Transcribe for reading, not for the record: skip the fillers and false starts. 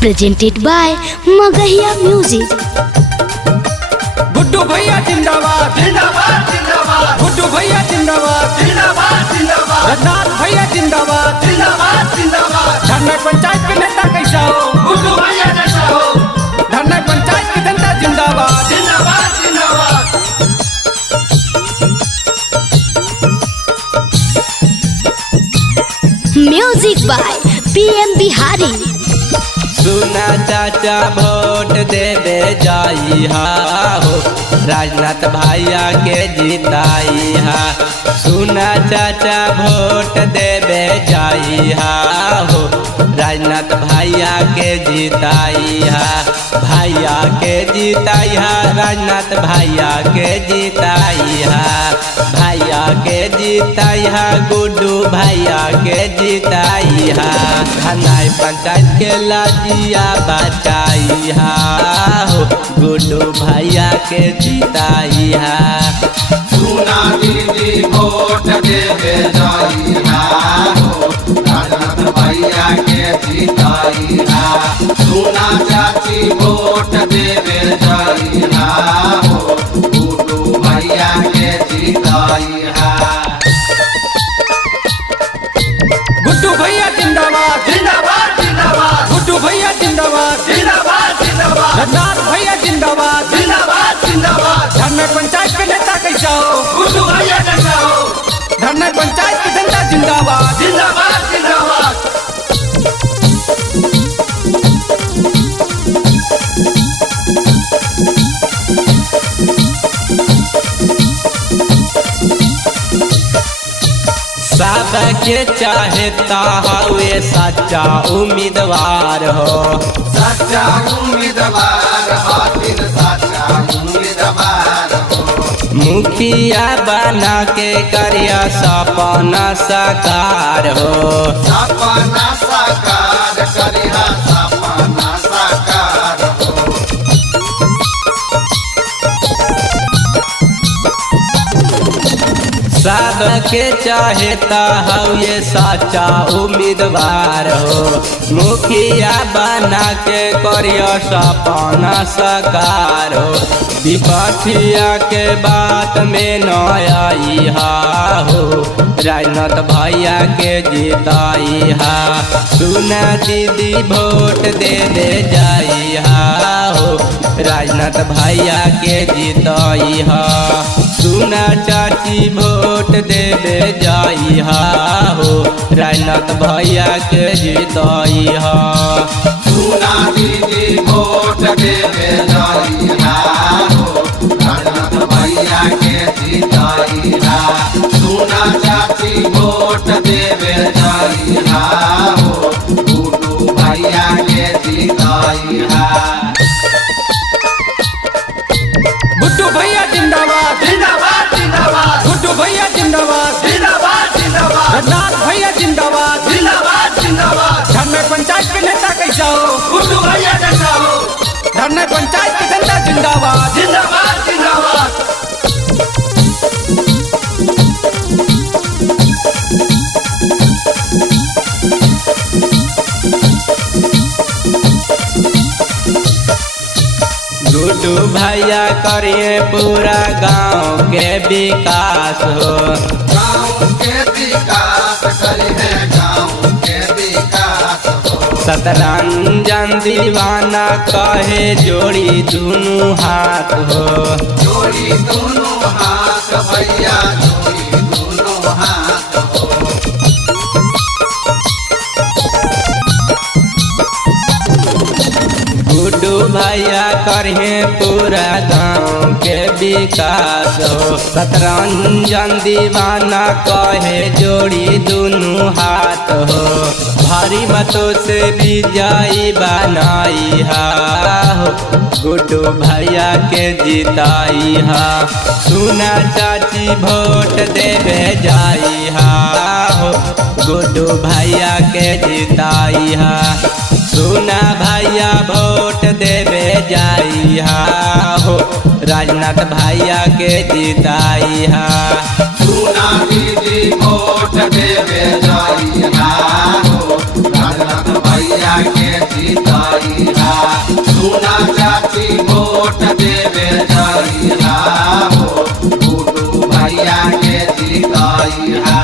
presented by Magahiya Music। Guddu भैया जिंदाबाद जिंदाबाद जिंदाबाद, गुड्डू भैया जिंदाबाद जिंदाबाद जिंदाबाद, रतनाथ भैया जिंदाबाद जिंदाबाद जिंदाबाद। धरना पंचायत के नेता कैसा हो, गुड्डू भैया जैसा हो। धरना पंचायत की जनता जिंदाबाद जिंदाबाद जिंदाबाद। Music by PM Bihari. सुना चाचा वोट देवे जाई हा हो, राजनाथ भैया के जिताई हा। सुना चाचा वोट देवे जाई हा हो, राजनाथ भैया के जिताई हा। भैया के जिताई हा, राजनाथ भैया के जिताई हा। भैया के जिताई हा, गुड्डू भैया के जिताई हा। धनाई पंचायत के लाजिया बचाई हा हो, गुड्डू भैया के जिताई हा। सुना दीदी वोट देवे जाई हा हो, राजनाथ भैया के जिताई हा। सुना चाची वोट देवे जाई हा हो, गुड्डू भैया के जिताई हा। गुड्डू भैया जिंदाबाद जिंदाबाद जिंदाबाद, गुड्डू भैया जिंदाबाद जिंदाबाद जिंदाबाद, रतनाथ भैया जिंदाबाद जिंदाबाद जिंदाबाद। धरना पंचायत के नेता कैसा हो, गुड्डू भैया जैसा हो। धरना पंचायत की जनता जिंदाबाद जिंदाबाद जिंदाबाद। सबके चाहता हुए सच्चा उम्मीदवार हो, सच्चा उम्मीदवार हाथिन सच्चा उम्मीदवार हो। मुखिया बना के करिया सपना साकार हो। सपना साकार करिहा सपना साकार हो। सबके चाहता हुए सच्चा उम्मीदवार हो, मुखिया बना के करिया सपना साकार हो। विपक्षिया के बात में न आई हा हो, राजनाथ भैया के जिताई हा। सुना दीदी वोट दे जाई हा हो, राजनाथ भैया के जिताई हा। सुना चाची वोट देवे जाई हा हो, राजनाथ भैया के जिताई हा। सुना दीदी वोट देवे जाई हा हो, राजनाथ भैया के जिताई हा। सुना चाची वोट देवे जाई हा हो, गुड्डू भैया के जिताई हा। गुड्डू भैया जिंदाबाद जिंदाबाद जिंदाबाद, गुड्डू भैया जिंदाबाद जिंदाबाद जिंदाबाद, रतनाथ भैया जिंदाबाद जिंदाबाद जिंदाबाद। धरना पंचायत के नेता कैसा हो, गुड्डू भैया जैसा हो। धरना पंचायत की जनता जिंदाबाद जिंदाबाद जिंदाबाद। गुड्डू भैया करिए पूरा गांव के विकास हो। गाँव के विकास करिहे गाँव के विकास हो। शतरंजन दीवाना कहे जोड़ी दोनों हाथ हो। जोड़ी दोनों हाथ भैया जोड़ी दोनों हाथ हो। गुड्डू भैया करिए पूरा गांव के विकास हो। शतरंजन दीवाना कहे जोड़ी दोनों हाथ हो। भारी मतों से विजयी बनाई हा हो, गुड्डू भैया के जिताई हा। सुना चाची वोट देवे जाई हा हो, गुड्डू भैया के जिताई हा। सुना भैया वोट देवे जाई हा हो, राजनाथ भैया के जिताई हा। सुना दीदी वोट देवे जाई हा हो, राजनाथ भैया के जिताई वोट देवे जइहा हो गुड्डू भैया के जितइहा